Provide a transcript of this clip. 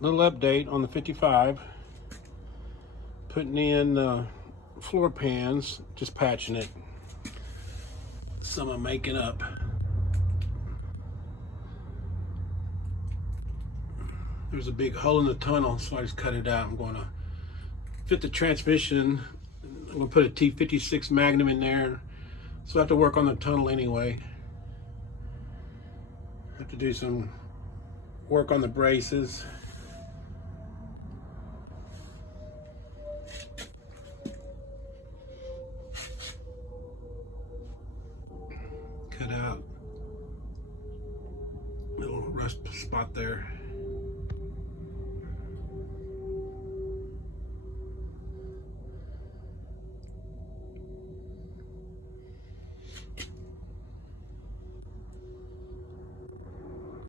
little update on the 55. Putting in floor pans, just patching it. Some I'm making up. There's a big hole in the tunnel, so I just cut it out. I'm going to fit the transmission. I'm going to put a T56 Magnum in there. So I have to work on the tunnel anyway. I have to do some work on the braces. Cut out a little rust spot there.